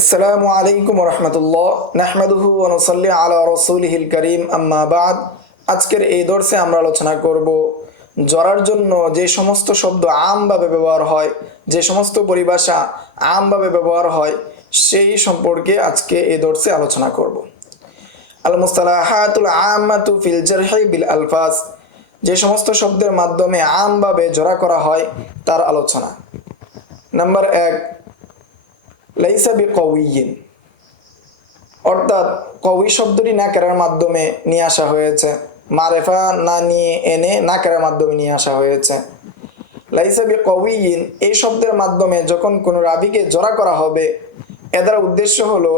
আসসালামু আলাইকুম রহমতুল্লাহ। নাহমাদুহু ওনসল্লি আলা রসুলহিল করিম, আম্মা বাদ। আজকের এই দর্শে আমরা আলোচনা করব জরার জন্য যে সমস্ত শব্দ আমভাবে ব্যবহার হয়, যে সমস্ত পরিভাষা আমভাবে ব্যবহার হয়, সেই সম্পর্কে আজকে এই দর্শে আলোচনা করব। আল মুস্তালাহাতুল আমাতু ফিল জারহি বিল আলফাজ, যে সমস্ত শব্দের মাধ্যমে আমভাবে জোড়া করা হয় তার আলোচনা। নাম্বার এক লাইসা বি কউইয়িন অর্থাৎ কউই শব্দটি নাকেরার মাধ্যমে নিয়ে আসা হয়েছে। মারেফা না নিয়ে এনে নাকেরার মাধ্যমে নিয়ে আসা হয়েছে। লাইসা বি কউইয়িন এই শব্দের মাধ্যমে যখন কোনো রাবিকে জোড়া করা হবে, এ দ্বারা উদ্দেশ্য হলো,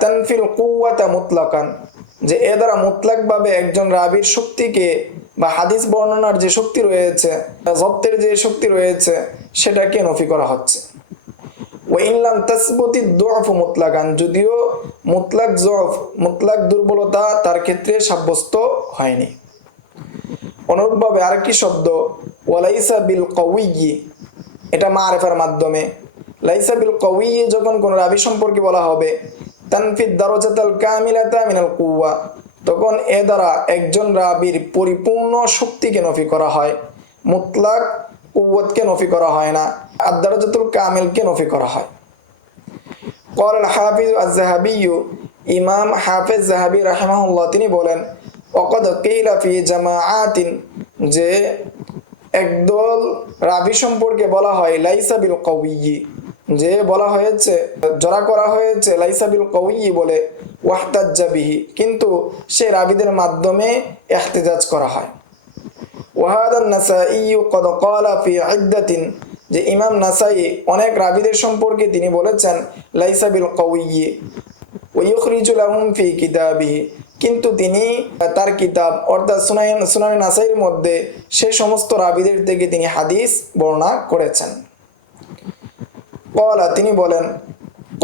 তানফিল কুয়াতা মুতলাকান, যে এ দ্বারা মুতলাকভাবে একজন রাবির শক্তিকে বা হাদিস বর্ণনার যে শক্তি রয়েছে, বা জব্তের যে শক্তি রয়েছে, সেটাকে নফি করা হচ্ছে। ওয়াইনলাম তাসবতি দোয়াফ মুতলাকান, যদিও মুতলাক জফ, মুতলাক দুর্বলতা তার ক্ষেত্রে সাব্যস্ত হয়নি। অনুরূপভাবে আরেকটি শব্দ, ওয়ালাইসা বিল কউইয়ি এটা মারেফার মাধ্যমে। লাইসা বিল কউইয়ি যখন কোনো রাবি সম্পর্কে বলা হবে, তানফিদ দারজাতাল কামিলাতা মিনাল কুওয়া, তখন এ দ্বারা একজন রাবির পরিপূর্ণ শক্তিকে নফি করা হয়, মুতলাক কুয়াতকে নফি করা হয় না। আদারজাতুল কামেলকে নফি করা হয়। তিনি বলেন অকদ একদল রাবি সম্পর্কে বলা হয় লাইসাবিল কৌয়ি যে বলা হয়েছে জরা করা হয়েছে লাইসাবিল কৌয়ি বলে ওয়াহতাজ্জাবিহি কিন্তু সে রাবিদের মাধ্যমে এহতেজাজ করা হয়। ওয়াহাদ ইউ কদ কলা ফি যে ইমাম নাসাই অনেক রাবিদের সম্পর্কে তিনি বলেছেন, লাইসা বিল কউইয়ি ওয়ুখরিজুল আহম ফি কিতাবিহি কিন্তু তিনি তার কিতাব অর্থাৎ সুনাইন সুনানি নাসাইয়ের মধ্যে সে সমস্ত রাবিদের থেকে তিনি হাদিস বর্ণনা করেছেন। কলা তিনি বলেন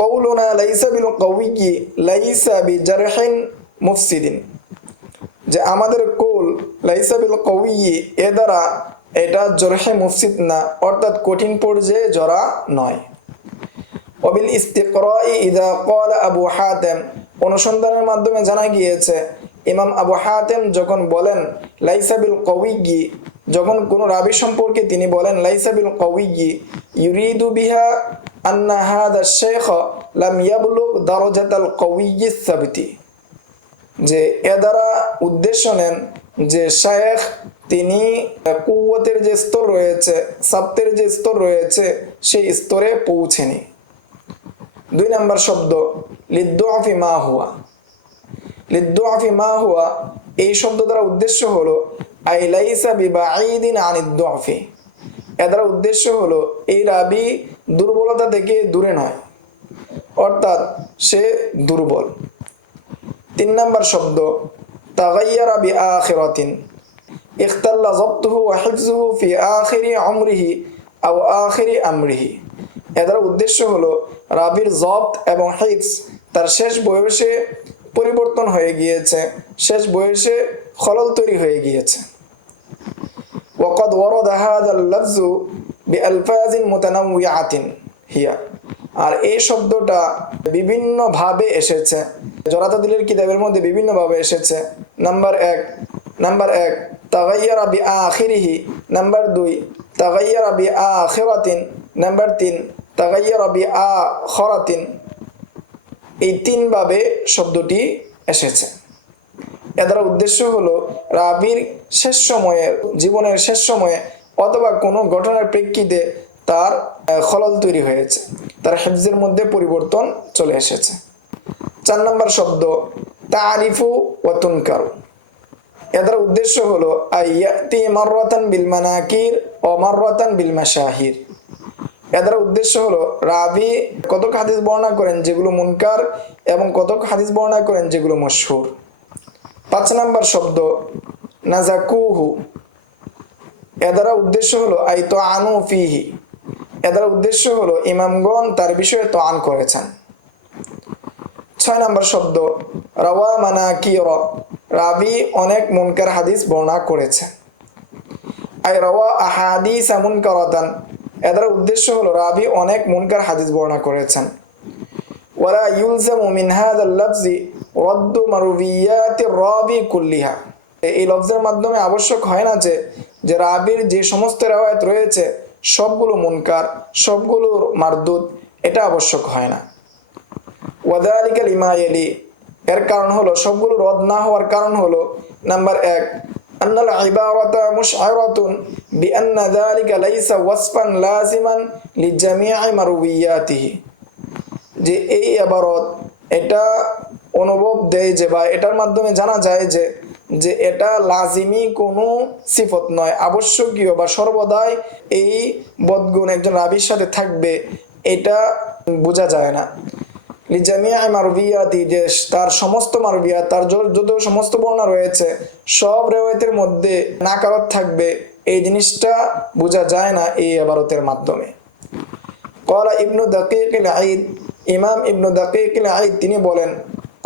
কৌলুনা লাইসা বিল কউইয়ি লাইসা বি জারহিন মুফসিদিন। যে আমাদের কোল লাইসা বিল এ দ্বারা এটা জরহে মুফসিদ না, অর্থাৎ কঠিন পর্যায়ে জরা নয়। অবিল ইস্তিকরাই ইদা কল আবু হাতেম, অনুসন্ধানের মাধ্যমে জানা গিয়েছে, ইমাম আবু হাতেম যখন বলেন লাইসাবিল কউইগি যখন কোনো রাবি সম্পর্কে তিনি বলেন লাইসাবিল কউইগি ইউরিদু বিহা আন্না হাদা শেখ লাম ইয়াবলুগ দারজাতাল কউইয়ি সাবিতি। যে এ দ্বারা উদ্দেশ্য নেন যে শায়েখ তিনি কুয়তের যে স্তর রয়েছে সাপ্তের যে স্তর রয়েছে, সেই স্তরে পৌঁছেনি। দুই নম্বর শব্দ লিদ্দোয়াফি মা হুয়া। লিদ্দোয়াফি মা হুয়া, এই শব্দ দ্বারা উদ্দেশ্য হলো, আই আইদিন আনিদ্দোয়াফি এ দ্বারা উদ্দেশ্য হলো, এই রাবি দুর্বলতা থেকে দূরে নয়, অর্থাৎ সে দুর্বল। তিন নম্বর শব্দ, তাগাইয়ারা বি আখিরাতিন। ইখতাল্লা জবতুহু ওয়া হিফজুহু ফি আখিরি আমরিহি আও আখিরি আমরিহি এদের উদ্দেশ্য হলো রাবির জব্ত এবং হিফস তার শেষ বয়সে পরিবর্তন হয়ে গিয়েছে শেষ বয়সে খলল তৈরি হয়ে গিয়েছে وقد ورد هذا اللفظ بألفاظ متنوعة হিয়া আর এই শব্দটা বিভিন্ন ভাবে এসেছে জরাতাদিলের কিতাবের মধ্যে বিভিন্ন ভাবে এসেছে নাম্বার এক নাম্বার এক তাগাইয়ারা বি আখিরিহি নাম্বার দুই, তাগাইয়ারা বি আখিরাতিন নাম্বার তিন, তাগাইয়ারা বি আ খরাতিন এই তিনভাবে শব্দটি এসেছে। এদের উদ্দেশ্য হলো, রাবির শেষ সময়ে জীবনের শেষ সময়ে অথবা কোনো ঘটনার প্রেক্ষিতে তার খলল তৈরি হয়েছে। তার হেফজের মধ্যে পরিবর্তন চলে এসেছে। চার নম্বর শব্দ, তারিফু ওয়াতুনকারু এদের উদ্দেশ্য হলো, আইয়াতি বিল মানাকির মাশাহির। এদের উদ্দেশ্য হলো, রাবি কতক হাদিস বর্ণনা করেন যেগুলো মুনকার এবং কতক হাদিস বর্ণনা করেন যেগুলো মশহুর। পাঁচ নম্বর শব্দ, নাজাকুহু। এদের উদ্দেশ্য হলো, আই তো আনু ফিহি। এদের উদ্দেশ্য হলো, ইমামগণ তার বিষয়ে তো আন করেছেন। ছয় নম্বর শব্দ, রাওয়া মানা কিয়র রাবি অনেক মুনকার হাদিস বর্ণনা করেছে। আই রাওয়া আহাদিস মুনকারাতান। এদের উদ্দেশ্য হলো রাবি অনেক মুনকার হাদিস বর্ণনা করেছেন। ওয়ালা ইউলজামু মিন হাযাল লাফজি রদ্দু মারুবিয়াতির রাবি কুল্লিহা। এই লফজের মাধ্যমে আবশ্যক হয় না যে যে রাবির যে সমস্ত রেওয়ায়ত রয়েছে, সবগুলো মুনকার সবগুলো মারদুদ, এটা আবশ্যক হয় না। ওয়াদালিকাল ইমায়েলি এর কারণ হলো সবগুলো রদ না হওয়ার কারণ হলো নাম্বার এক أن العبارة مشعرة بأن ذلك ليس وصفا لازما لجميع مروياته যে এই আবারত এটা অনুভব দেয় যে বা এটার মাধ্যমে জানা যায় যে যে এটা লাজিমি কোনো সিফত নয় আবশ্যকীয় বা সর্বদাই এই বদগুণ একজন রাবির সাথে থাকবে এটা বোঝা যায় না লিজামিয়া মারবিয়াতি, যে তার সমস্ত মারবিয়া তার যত সমস্ত বর্ণনা রয়েছে, সব রেওয়ায়তের মধ্যে নাকারত থাকবে। এই জিনিসটা বোঝা যায় না এই আবারতের মাধ্যমে। কলা ইবনু দাকিক আইদ ইমাম ইবনু দাকিক আইদ তিনি বলেন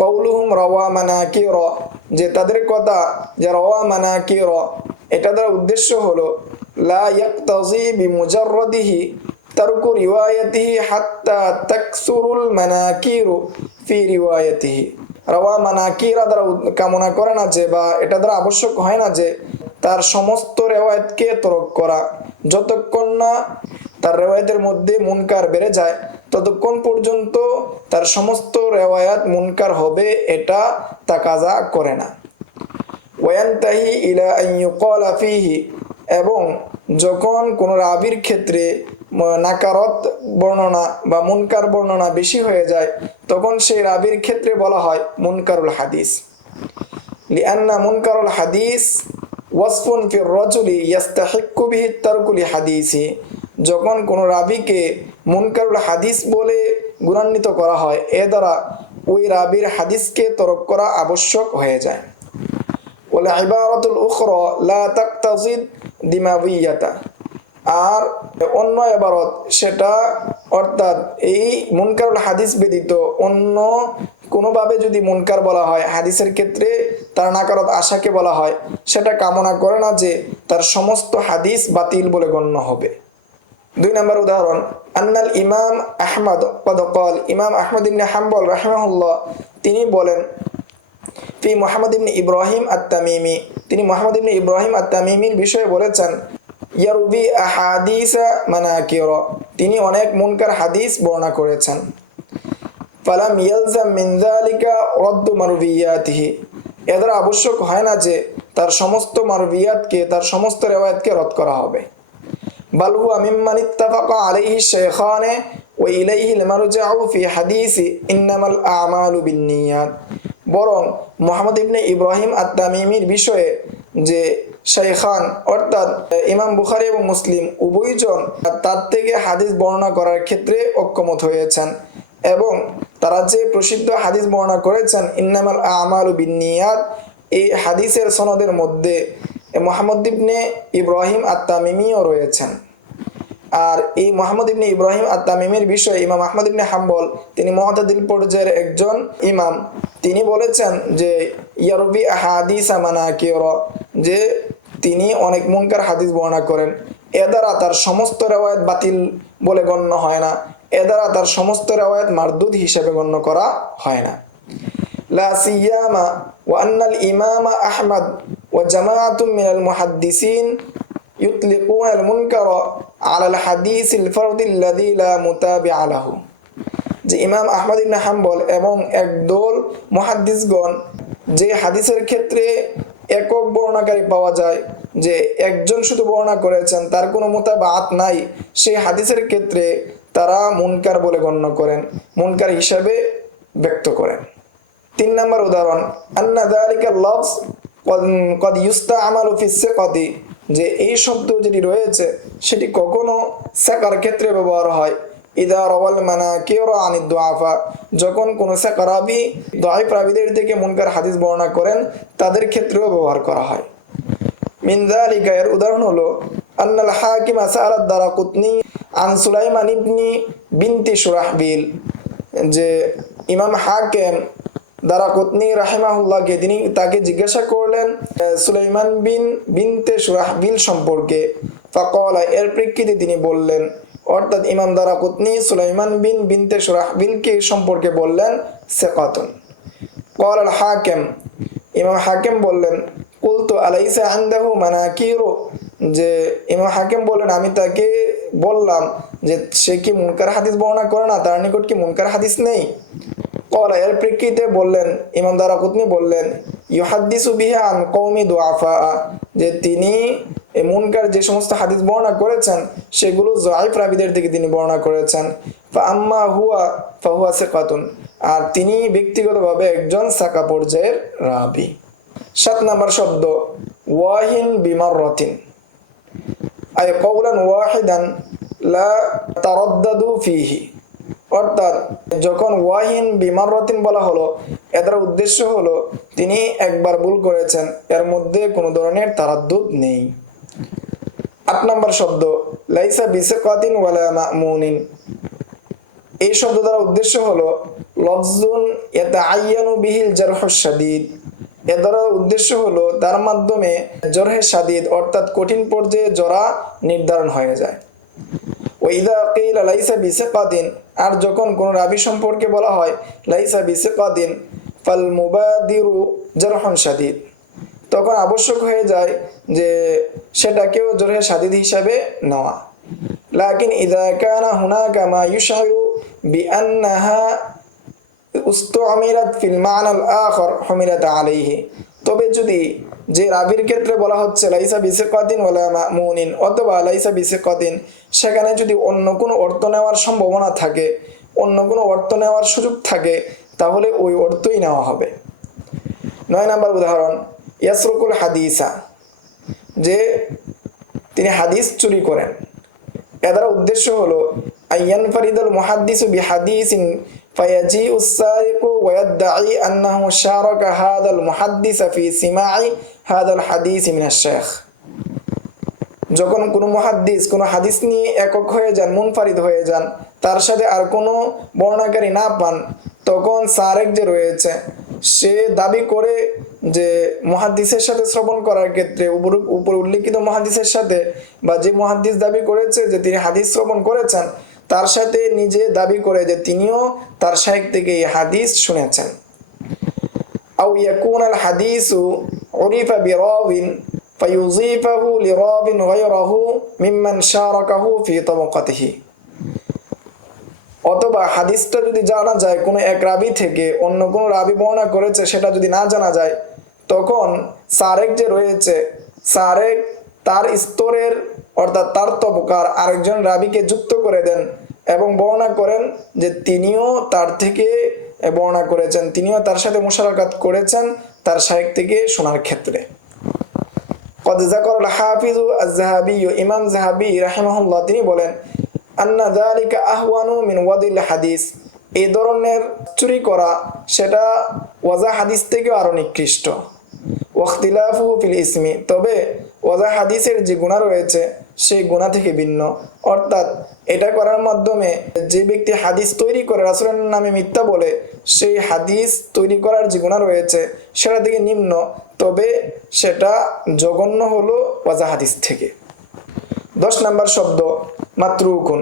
কৌলুহুম রওয়া মানাকি র যে তাদের কথা, যে রওয়া মানাকি র এটা দ্বারা উদ্দেশ্য হলো, লা ইয়াকতাজি বিমুজাররাদিহি তারকু রিওয়ায়াতিহি হাত্তা তাকসুরুল মানাকিরু ফি রিওয়ায়াতিহি। রওয়া মানাকিরা দ্বারা কামনা করে না যে বা এটা দ্বারা আবশ্যক হয় না যে তার সমস্ত রেওয়ায়তকে তরক করা। যতক্ষণ না তার রেওয়ায়তের মধ্যে মুনকার বেড়ে যায়, ততক্ষণ পর্যন্ত তার সমস্ত রেওয়ায়াত মুনকার হবে এটা তাকাজা করে না। ওয়ান্তাহি ইলা ইউকালা ফিহি এবং যখন কোনো রাবির ক্ষেত্রে নাকারত বর্ণনা বা মুনকার বর্ণনা বেশি হয়ে যায়, তখন সেই রাবির ক্ষেত্রে বলা হয় মুনকারুল হাদিস। লিআন্না মুনকারুল হাদিস ওয়াসফুন ফির রজুলি ইয়াস্তাহিক্কু বিহি তারকুলি হাদিসি। যখন কোনো রাবিকে মুনকারুল হাদিস বলে গুণান্বিত করা হয়, এ দ্বারা ওই রাবির হাদিসকে তরক করা আবশ্যক হয়ে যায়। ওলা ইবারতুল উখরা লা তাকতাজিদ দিমাবিয়াতা আর অন্য এবারত সেটা অর্থাৎ এই মুনকারুল হাদিস ব্যতীত অন্য কোনোভাবে যদি মুনকার বলা হয়, হাদিসের ক্ষেত্রে তার নাকারত আশাকে বলা হয়, সেটা কামনা করে না যে তার সমস্ত হাদিস বাতিল বলে গণ্য হবে। দুই নম্বর উদাহরণ, আন্নাল ইমাম আহমদ কদকল ইমাম আহমদ ইবনে হাম্বল রাহমাহুল্লাহ, তিনি বলেন, ফি মোহাম্মদ ইবনে ইব্রাহিম আত্তামিমি, তিনি মোহাম্মদ ইবনে ইব্রাহিম আত্তামিমির বিষয়ে বলেছেন ইয়ারুবি হাদিসা মানাকির। তিনি অনেক মুনকার হাদিস বর্ণনা করেছেন। ফালাম ইয়ালজাম মিন যালিকা রদ্দু মারুবিয়াতিহি। এ দ্বারা আবশ্যক হয় না যে তার সমস্ত মারুবিয়াতকে, তার সমস্ত রেওয়ায়াতকে রদ করা হবে। বালু আমিম্মান ইত্তাফাকা আলাইহি শাইখানে ওয়া ইলাইহি লিমারজাউ ফি হাদিসি ইন্নামাল আমালু বিন্নিয়াত বরং মোহাম্মদ ইবনে ইব্রাহিম আত-তামিমির বিষয়ে যে শাইখান, অর্থাৎ ইমাম বুখারি এবং মুসলিম উভয়জন তার থেকে হাদিস বর্ণনা করার ক্ষেত্রে ঐক্যমত হয়েছেন এবং তারা যে প্রসিদ্ধ হাদিস বর্ণনা করেছেন, ইন্নামাল আমাল বিনিয়াত এই হাদিসের সনদের মধ্যে মোহাম্মদ ইবনে ইব্রাহিম আত্মামিমিও রয়েছেন। আর এই মোহাম্মদ ইবনে ইব্রাহিম আত্মামিমের বিষয়ে ইমাম আহমদ ইবনে হাম্বল, তিনি মহাতাদিল পর্যায়ের একজন ইমাম, তিনি বলেছেন যে, ইয়ারবি হাদিস আমানা যে তিনি অনেক মুনকার হাদিস বর্ণনা করেন এ দ্বারা তার সমস্ত রেওয়ায়ত বাতিল বলে গণ্য হয় না এ দ্বারা তার সমস্ত রেওয়ায়ত মারদুদ হিসেবে গণ্য করা হয় না لا سيما وأن الإمام أحمد وجماعة من المحدثين يطلقون المنكر على الحديث الفرد الذي لا متابع له যে ইমাম আহমদ ইবনে হাম্বল এবং একদল মুহাদ্দিসগণ যে হাদিসের ক্ষেত্রে একক বর্ণাকারী পাওয়া যায় যে একজন শুধু বর্ণনা করেছেন, তার কোনো মোতাবাত নাই। সেই হাদিসের ক্ষেত্রে তারা মুনকার বলে গণ্য করেন, মুনকার হিসাবে ব্যক্ত করেন। তিন নম্বর উদাহরণ, আন্না দালিকা লফজ কদ ইউস্তা আমাল ফিসেকদি যে এই শব্দ যেটি রয়েছে, সেটি কখনো সেকার ক্ষেত্রে ব্যবহার হয়। ইদা রওয়াল মানা কেউ আনি দোয়াফা যখন কোনো সেকারাবি, দোয়াই প্রাবিদের থেকে মুনকার হাদিস বর্ণনা করেন, তাদের ক্ষেত্রেও ব্যবহার করা হয়। মিন যালিকা, এর উদাহরণ হলো, আন্নাল হাকিম আসারাত দ্বারা কুতনি আন সুলাইমান ইবনি বিনতি সুরাহবিল। যে ইমাম হাকিম দ্বারা কুতনি রাহিমাহুল্লাহকে, তিনি তাকে জিজ্ঞাসা করলেন সুলাইমান বিন, বিনতে সুরাহবিল সম্পর্কে। ফাকলা, এর প্রেক্ষিতে তিনি বললেন অর্থাৎ ইমাম দারা কুতনি সুলাইমান বিন বিনতে সুরাহবিলকে সম্পর্কে বললেন সেকাতুন। কল হাকেম। ইমাম হাকেম বললেন, কুলতু আলাইসা আন্দাহু মানাকিরু। যে ইমাম হাকেম বললেন, আমি তাকে বললাম যে সে কি মুনকার হাদিস বর্ণনা করে না? তার নিকট কি মুনকার হাদিস নেই? কলা এর প্রেক্ষিতে বললেন, ইমাম দারা কুতনি বললেন, ইউহাদ্দিসু বিহা কৌমি দুআফা। যে তিনি এই মুনকার যে সমস্ত হাদিস বর্ণনা করেছেন, সেগুলো জয়ফ রাবিদের থেকে তিনি বর্ণনা করেছেন। আম্মা হুয়া, ফাহুয়া সেকাতুন। আর তিনি ব্যক্তিগতভাবে একজন সাকা পর্যায়ের রাবি। সাত নাম্বার শব্দ, ওয়াহিন বিমার রতিন আই কৌলান ওয়াহিদান, লা তারদ্দাদু ফিহি। অর্থাৎ, যখন ওয়াহিন বিমার রতিন বলা হলো, এদের উদ্দেশ্য হলো, তিনি একবার ভুল করেছেন, এর মধ্যে কোনো ধরনের তারাদ্দুদ নেই। আট নম্বর শব্দ, লাইসা বিসেকাতিন ওয়ালা মামুনিন। এই শব্দ দ্বারা উদ্দেশ্য হলো, লফজুন এতে আইয়ানু বিহিল জারহ এ দ্বারা উদ্দেশ্য হলো, তার মাধ্যমে জরহে শাদিদ, অর্থাৎ কঠিন পর্যায়ে জরা নির্ধারণ হয়ে যায়। ওইদা কিল লাইসা বিসেকাদিন আর যখন কোন রাবি সম্পর্কে বলা হয়, লাইসা বিসেকাদিন ফাল মুবাদিরু জরহন শাদিদ। তখন আবশ্যক হয়ে যায় যে সেটাকেও জরহে শাদিদ হিসাবে নেওয়া। লাকিন ইদা কানা হুনাকা মা ইউশাইরু বিআন্নাহা উস্তুমিরাত ফিল মানাল আখর হুমিলাত আলাইহি। তবে যদি যে রাবির ক্ষেত্রে বলা হচ্ছে, লাইসা বিসেকাদিন ওয়ালা মামুনিন অথবা লাইসা বিসেকাদিন সেখানে যদি অন্য কোনো অর্থ নেওয়ার সম্ভাবনা থাকে, অন্য কোনো অর্থ নেওয়ার সুযোগ থাকে, তাহলে ওই অর্থই নেওয়া হবে। নয় নাম্বার উদাহরণ ইয়াসরকুল হাদিসা, যে তিনি হাদিস চুরি করেন। এ দ্বারা উদ্দেশ্য হলো, আইয়ান ফরিদুল মুহাদ্দিস বি হাদিসিন ফায়াজি উসারিকু ওয়াদাই আন্নাহু শারাকা হাদাল মুহাদ্দিস ফি সিমাই হাদাল হাদিস মিনাশ শেখ যখন কোনো মহাদ্দিস কোনো হাদিস নিয়ে একক হয়ে যান, মুনফারিদ হয়ে যান, তার সাথে আর কোনো বর্ণাকারী না পান, তখন সারেক যে রয়েছে সে দাবি করে যে মহাদিসের সাথে শ্রবণ করার ক্ষেত্রে উপরে উল্লেখিত মহাদিসের সাথে বা যে মহাদিস দাবি করেছে যে তিনি হাদিস শ্রবণ করেছেন, তার সাথে নিজে দাবি করে যে তিনিও তার শাহেক থেকে এই হাদিস শুনেছেন। আউ ইয়াকুন আল হাদিসু উরিফা বিরাবিন ফায়ুজিফাহু লিরাবিন গায়রাহু মিম্মান শারাকাহু ফি অথবা হাদিসটা যদি জানা যায় কোনো এক রাবি থেকে অন্য কোনো রাবি বর্ণনা করেছে সেটা যদি না জানা যায়, তখন সারেক যে রয়েছে, সারেক তার স্তরের অর্থাৎ তার তবকার আরেকজন রাবিকে যুক্ত করে দেন এবং বর্ণনা করেন যে তিনিও তার থেকে বর্ণনা করেছেন, তিনিও তার সাথে মুশারাকাত করেছেন তার সাহেব থেকে শোনার ক্ষেত্রে। কদ জাকর হাফিজ জাহাবি ইমাম জাহাবি রাহিমাহুল্লাহ তিনি বলেন আন্না যালিকা আহওয়ানু মিন ওয়াদিল হাদিস। এই ধরনের চুরি করা, সেটা ওয়াজা হাদিস থেকে আরও নিকৃষ্ট। ওয়াখতিলাফু ইসমি, তবে ওয়াজা হাদিসের যে গুণা রয়েছে, সেই গুণা থেকে ভিন্ন। অর্থাৎ এটা করার মাধ্যমে যে ব্যক্তি হাদিস তৈরি করে, রাসুলের নামে মিথ্যা বলে, সেই হাদিস তৈরি করার যে গুণা রয়েছে, সেটা থেকে নিম্ন। তবে সেটা জঘন্য হলো ওয়াজা হাদিস থেকে। দশ নম্বর শব্দ মাতরুকুন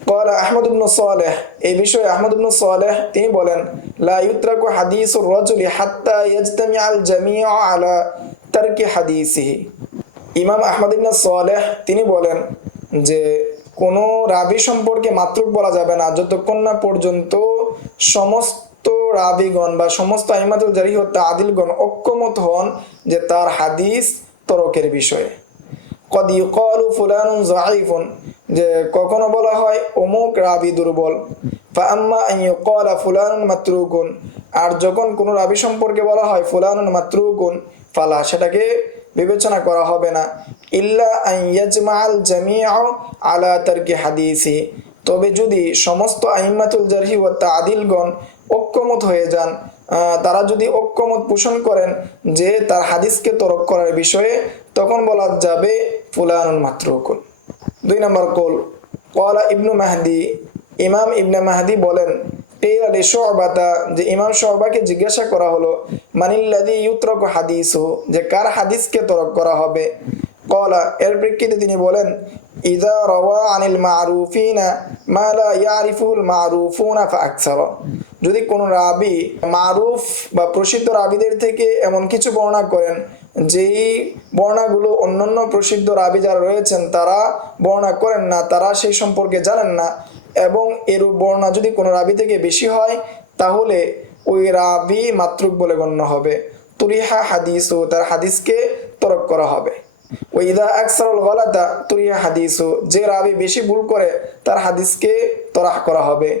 কলা আহমদ ইবনু সালেহ, এই বিষয়ে আহমদ ইবনু সালেহ তিনি বলেন, লা ইউত্রাকু হাদিসুর রাজুলি হাত্তা ইয়াজতামি আল জামিউ আলা তারকি হাদিসিহি ইমাম আহমদ ইবনু সালেহ তিনি বলেন যে, কোন রাবি সম্পর্কে মাতরুক বলা যাবে না। যতক্ষণ না পর্যন্ত সমস্ত রাবিগণ বা সমস্ত আহিমাতুল জারি হত্যা আদিলগণ ঐক্যমত হন যে তার হাদিস তরকের বিষয়ে। কদ ইউকালু ফুলানুন যাইফুন যে কখনো বলা হয় অমুক রাবি দুর্বল। ফা আম্মা ইউকালা ফুলানুন মাতরুকুন, আর যখন কোনো রাবি সম্পর্কে বলা হয় ফুলানুন মাতরুকুন, ফালা, সেটাকে বিবেচনা করা হবে না। ইল্লা আন ইয়াজমাআল জামিউ আলা তারকি হাদিসি, তবে যদি সমস্ত আইম্মাতুল জারহি ওয়া তাদিলগণ ঐক্যমত হয়ে যান তারা যদি ঐক্যমত পোষণ করেন যে তার হাদিসকে তরক করার বিষয়ে, তখন বলা যাবে ফুলানুন মাত্রুকুন দুই নম্বর কোল কলা ইবনু মাহদি, ইমাম ইবনে মাহদি বলেন এই আলী শোবাতা যে ইমাম শোবাকে জিজ্ঞাসা করা হলো মানিল্লাদি ইউত্রক হাদিস যে কার হাদিসকে তরক করা হবে? কলা এর প্রেক্ষিতে তিনি বলেন, ইদা রওয়া আনিল মারুফিনা মা লা ইয়ারিফুল মারুফুনা ফাকসার যদি কোনো রাবি মারুফ বা প্রসিদ্ধ রাবিদের থেকে এমন কিছু বর্ণনা করেন যেই বর্ণাগুলো অন্যান্য প্রসিদ্ধ রাবি যারা রয়েছেন, তারা বর্ণনা করেন না, তারা সেই সম্পর্কে জানেন না। এবং এরূপ বর্ণনা যদি কোনো রাবি থেকে বেশি হয়, তাহলে ওই রাবি মাতৃক বলে গণ্য হবে। তুরিহা হাদিস, তার হাদিসকে তরক করা হবে। ওইদা আকসারুল গলাতা তুরিয়া হাদিস, যে রাবি বেশি ভুল করে, তার হাদিসকে তরাহ করা হবে।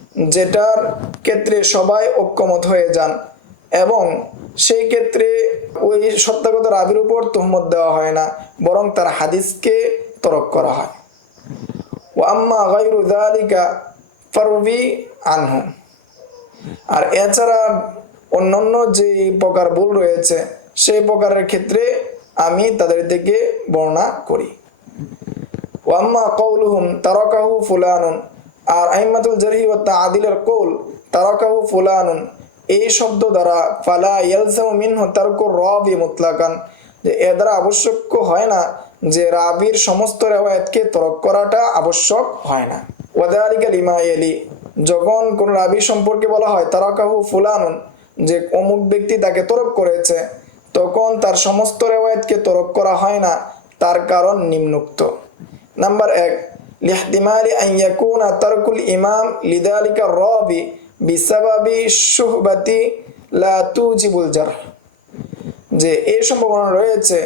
যেটার ক্ষেত্রে সবাই ঐক্যমত হয়ে যান এবং সেই ক্ষেত্রে ওই সত্যাগত রাবির উপর তুহমত দেওয়া হয় না, বরং তার হাদিসকে তরক করা হয়। ওয়াম্মা গাইরু যালিকা ফারবি আনহু। আর এছাড়া অন্যান্য যে প্রকার ভুল রয়েছে, সেই প্রকারের ক্ষেত্রে আমি তাদের থেকে বর্ণনা করি। ওয়াম্মা কৌলুহুম তারকাহু ফুলানুন। আর আইমাতুল জারি ও তা আদিলের কৌল, তারকাহু ফুলানুন। এই শব্দ দ্বারা ফালা ইয়ালজামু মিনহু তারকু রবি মুতলাকান। যে এ দ্বারা আবশ্যক হয় না যে রাবির সমস্ত রেওয়ায়তকে তরক করাটা আবশ্যক হয় না। ওয়াদারিকা লিমা এলি যখন কোন রাবি সম্পর্কে বলা হয় তারাকাহু ফুলানুন, যে অমুক ব্যক্তি তাকে তরক করেছে, তখন তার সমস্ত রেওয়ায়তকে তরক করা হয় না, তার কারণ নিম্নোক্ত। নাম্বার এক লিহতিমালি أن يكون তারকুল ইমাম لذلك রবি بسبب الشهبة لا توجب الجرح. যে এই সম্ভাবনা রয়েছে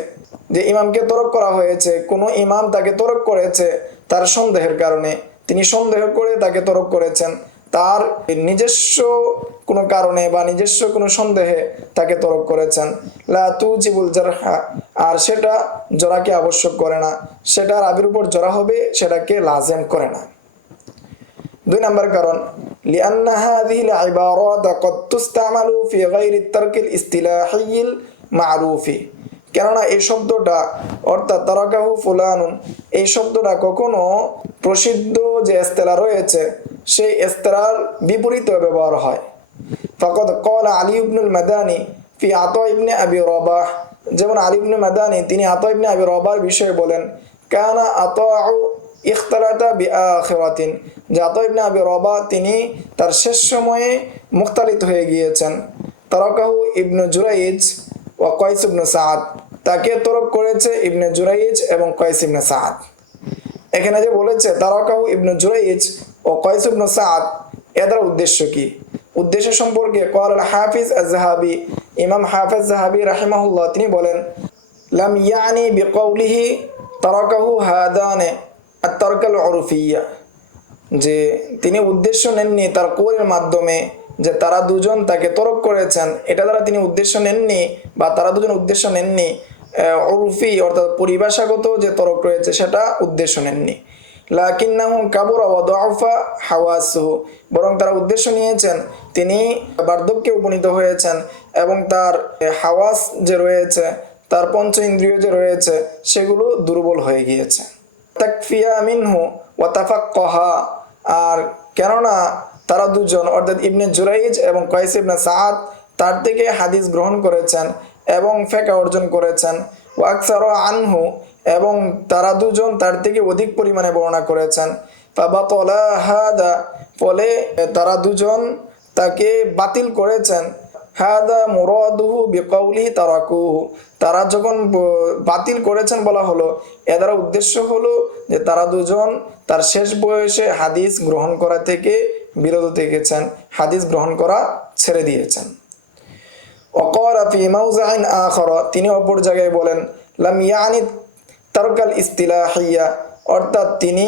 যে ইমামকে তরক করা হয়েছে, কোনো ইমাম তাকে তরক করেছে তার সন্দেহের কারণে। তিনি সন্দেহ করে তাকে তরক করেছেন। তার নিজস্ব কোনো কারণে বা নিজস্ব কোনো সন্দেহে তাকে তরক করেছেন লা তুজিবুল জারহা আর সেটা জরাকে আবশ্যক করে না সেটার আবির উপর জরা হবে সেটাকে লাজেম করে না দুই নম্বর কারণ لأن هذه العبارات قد تستعمل في غير الترك الاصطلاحي المعروف কেননা এই শব্দটা অর্থাৎ তারাকাহু ফুলানুন এই শব্দটা কখনো প্রসিদ্ধ যে এস্তেলা রয়েছে সেই এস্তেলার বিপরীত ব্যবহার হয়। ফকত কল আলী ইবনুল মাদানি ফি আত ইবনে আবি রবাহ। যেমন আলী ইবনুল মাদানি, তিনি আত ইবনে আবি রবার বিষয়ে বলেন, কানা আত বি আখিরাতিন জাত ইবনে আবি রবা তিনি তার শেষ সময়ে মুখতালিত হয়ে গিয়েছেন। তারকাহু ইবনু জুরাইজ ও কয়েস ইবনু সাদ তাকে তরক করেছে ইবনে জুরাইজ এবং কয়েস ইবনে সাদ এখানে যে বলেছে, তারকাহু ইবনু জুরাইজ ও কয়েস ইবনু সাদ এদের উদ্দেশ্য কি? উদ্দেশ্য সম্পর্কে কল হাফিজ আজহাবি ইমাম হাফিজ জাহাবি রাহিমাহুল্লাহ তিনি বলেন, লাম ইয়ানি বিকৌলিহি তারকাহু হাদানে আত্তারকাল অরুফিয়া যে তিনি উদ্দেশ্য নেননি তার কোরের মাধ্যমে যে তারা দুজন তাকে তরক করেছেন। এটা দ্বারা তিনি উদ্দেশ্য নেননি বা তারা দুজন উদ্দেশ্য নেননি অরুফি অর্থাৎ পরিভাষাগত যে তরক রয়েছে সেটা উদ্দেশ্য নেননি। লাকিন্নাহুম কাবুরা ওয়া দাউফা হাওয়াসুহু। বরং তারা উদ্দেশ্য নিয়েছেন, তিনি বার্ধক্যে উপনীত হয়েছেন এবং তার হাওয়াস যে রয়েছে, তার পঞ্চ ইন্দ্রিয় যে রয়েছে, সেগুলো দুর্বল হয়ে গিয়েছে। তাকফিয়া মিনহু ওয়া তাফাক্কাহা। আর কেননা তারা দুজন, অর্থাৎ ইবনে জুরাইজ এবং কয়েস ইবনে সাদ তার থেকে হাদিস গ্রহণ করেছেন এবং ফেকা অর্জন করেছেন। ওয়াকসার আনহু এবং তারা দুজন তার থেকে অধিক পরিমাণে বর্ণনা করেছেন। হাদা ফলে তারা দুজন তাকে বাতিল করেছেন। তারা যখন বাতিল করেছেন বলা হলো, এ দ্বারা উদ্দেশ্য হলো যে তারা দুজন তার শেষ বয়সে হাদিস গ্রহণ করা থেকে বিরত থেকেছেন, হাদিস গ্রহণ করা ছেড়ে দিয়েছেন। অকর ফি মাউজাইন আখর, তিনি অপর জায়গায় বলেন, লাম ইয়ানি তারকাল ইস্তিলাহিয়া, অর্থাৎ তিনি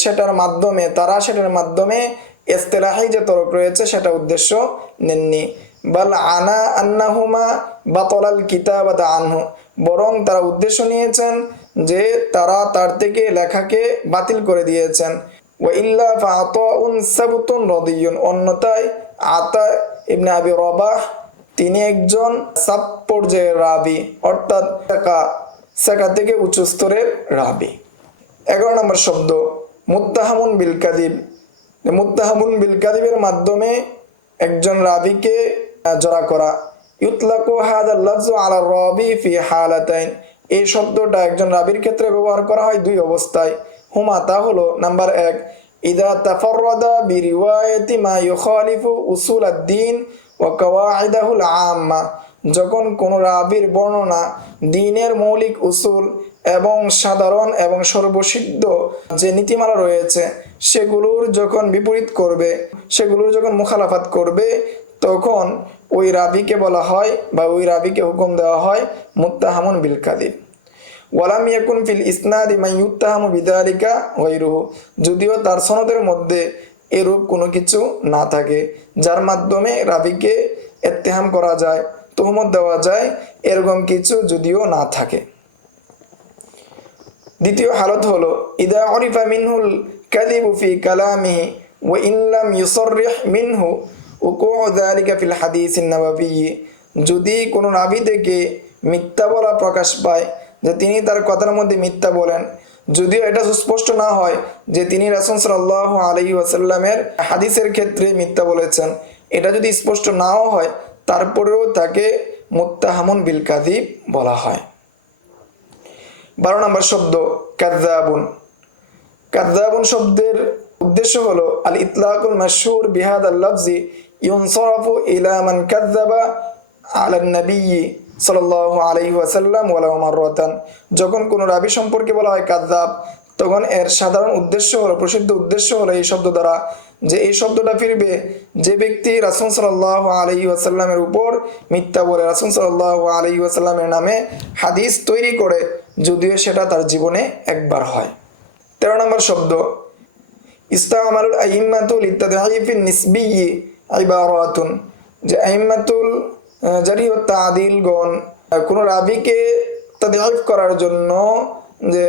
সেটার মাধ্যমে, তারা সেটার মাধ্যমে ইস্তিলাহি যে তরক রয়েছে, সেটা উদ্দেশ্য নেননি। বাল আনা আন্নাহুমা বাতলাল কিতাবাত আনহু, বরং তারা উদ্দেশ্য নিয়েছেন যে তারা তার থেকে লেখাকে বাতিল করে দিয়েছেন। ও ইল্লা ফাতুন সাবতুন রদিয়ুন অন্যতায় আতা ইবনে আবি রবাহ, তিনি একজন সাব পর্যায়ের রাবি, অর্থাৎ সেকা থেকে উঁচু স্তরের রাবি। এগারো নম্বর শব্দ, মুত্তাহামুন বিল কাদিব। মুত্তাহামুন বিল মাধ্যমে একজন রাবিকে জড়া করা। ইউতলাকু হাদাল লাফজু আলা রাবি ফি হালাতাইন। এই শব্দটা একজন রাবির ক্ষেত্রে ব্যবহার করা হয় দুই অবস্থায়। হুমা, তা হলো নাম্বার এক, ইদা তাফররাদা বিরিওয়ায়াতি মা ইউখালিফু উসুল আদ-দ্বীন ওয়া কাওয়াইদাহুল আম্মা যখন কোন রাবির বর্ণনা, দিনের মৌলিক উসুল এবং সাধারণ এবং সর্বসিদ্ধ যে নীতিমালা রয়েছে, সেগুলোর যখন বিপরীত করবে, সেগুলোর যখন মুখালাফাত করবে, তখন ওই রাবিকে বলা হয় বা ওই রাবিকে হুকুম দেওয়া হয় মুত্তাহামুন বিল কাদিব। ওয়ালাম ইয়াকুন ফিল ইসনাদি মাই ইউত্তাহামু বিদালিকা গৈরুহু যদিও তার সনদের মধ্যে এরূপ কোনো কিছু না থাকে, যার মাধ্যমে রাবিকে এত্তেহাম করা যায়, তহমত দেওয়া যায়, এরকম কিছু যদিও না থাকে। দ্বিতীয় হালত হলো, ইদা অরিফা মিনহুল কাদিবু ফি কালামিহি ও ইনলাম ইউসররিহ মিনহু উকু যালিকা ফিল হাদিস নাবাবী। যদি কোনো রাবি থেকে মিথ্যা বলা প্রকাশ পায়, যে তিনি তার কথার মধ্যে মিথ্যা বলেন যদিও এটা সুস্পষ্ট না হয় যে তিনি রাসুল সাল্লাহ আলহি ওয়াসাল্লামের হাদিসের ক্ষেত্রে মিথ্যা বলেছেন। এটা যদি স্পষ্ট নাও হয়, তারপরেও তাকে মুত্তাহামুন বিল কাদিব বলা হয়। বারো নম্বর শব্দ কাদ্দাবুন কাদ্দাবুন শব্দের উদ্দেশ্য হলো আল ইতলাকুল মাশহুর বিহাদ আল্লাফজি লফজি ইউনসরাফু ইলা মান কাদ্দাবা আলা নবী সাল্লাল্লাহু আলাইহি ওয়াসাল্লাম ওয়ালাউ মাররাতান। যখন কোনো রাবি সম্পর্কে বলা হয় কাদ্দাব তখন এর সাধারণ উদ্দেশ্য হলো, প্রসিদ্ধ উদ্দেশ্য হলো এই শব্দ দ্বারা যে এই শব্দটা ফিরবে, যে ব্যক্তি রাসুল সাল্লাহ আলহি ওয়াসাল্লামের উপর মিথ্যা বলে রাসুল সাল্লাহ আলহি ওয়াসাল্লামের নামে হাদিস তৈরি করে, যদিও সেটা তার জীবনে একবার হয়। তেরো নম্বর শব্দ, ইস্তামালুল আইম্মাতুল ইত্তাদাইফিন নিসবি ইবারাতুন যে আইম্মাতুল জারি ও তাদিলগণ কোনো রাবিকে তাদাইফ করার জন্য যে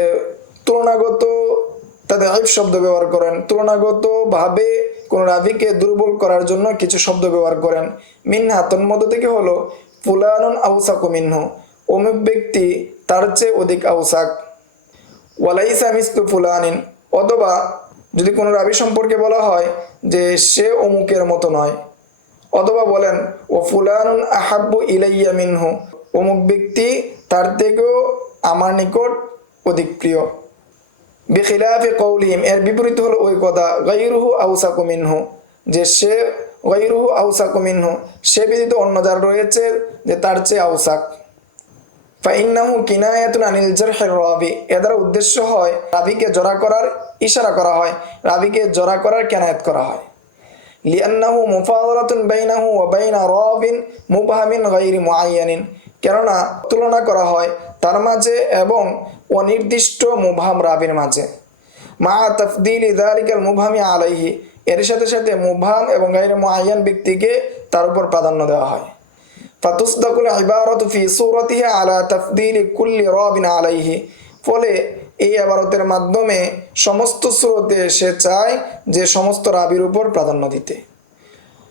তুলনাগত তাদের আইফ শব্দ ব্যবহার করেন, তুলনাগতভাবে কোনো রাবিকে দুর্বল করার জন্য কিছু শব্দ ব্যবহার করেন। মিনহা, তন্মধ্য থেকে হলো, ফুলানুন আউসাকু মিনহু অমুক ব্যক্তি তার চেয়ে অধিক আউসাক। ওয়ালাইসা মিস্তু ফুলানিন অথবা যদি কোনো রাবি সম্পর্কে বলা হয় যে সে অমুকের মতো নয়। অথবা বলেন, ও ফুলানুন আহাব্বু ইলাইয়া মিনহু। অমুক ব্যক্তি তার থেকেও আমার নিকট অধিক প্রিয়। বিখিলাফি কৌলিম এর বিপরীত হলো ওই কথা গাইরুহু আউসাকু মিনহু। যে সে গাইরুহু আউসাকু মিনহু। সে ব্যতীত অন্য যার রয়েছে যে তার চেয়ে আউসাক। ফাইন্নাহু কিনায়াতুন আনিল জারহির রাবি। এ দ্বারা উদ্দেশ্য হয় রাবিকে জড়া করার ইশারা করা হয়, রাবিকে জড়া করার কেনায়াত করা হয়। লিআন্নাহু মুফাদালাতুন বাইনাহু ওয়া বাইনা রাবিন মুবহামিন গায়রি মুআয়্যানিন কেননা তুলনা করা হয় তার মাঝে এবং অনির্দিষ্ট মুবহাম রাবির মাঝে। মা তফদিল ইদালিকাল মুবহামি আলাইহি, এর সাথে সাথে মুবহাম এবং গায়রে মুআয়্যান ব্যক্তিকে তার উপর প্রাধান্য দেওয়া হয়। ফাতুসদাকুল ইবারত ফি সুরতিহি আলা তফদিলি কুল্লি রাবিন আলাইহি, ফলে এই আবারতের মাধ্যমে সমস্ত স্রোতে সে চায় যে সমস্ত রাবির উপর প্রাধান্য দিতে।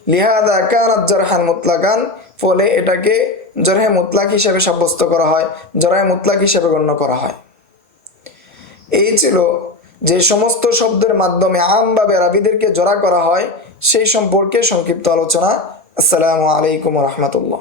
লিহাদা কানাত জরহান মুতলাকান, ফলে এটাকে জরহে মুতলাক হিসেবে সাব্যস্ত করা হয়, জরহে মুতলাক হিসেবে গণ্য করা হয়। এই ছিল যে সমস্ত শব্দের মাধ্যমে আমভাবে রাবিদেরকে জড়া করা হয়, সেই সম্পর্কে সংক্ষিপ্ত আলোচনা। আসসালামু আলাইকুম রহমতুল্লাহ।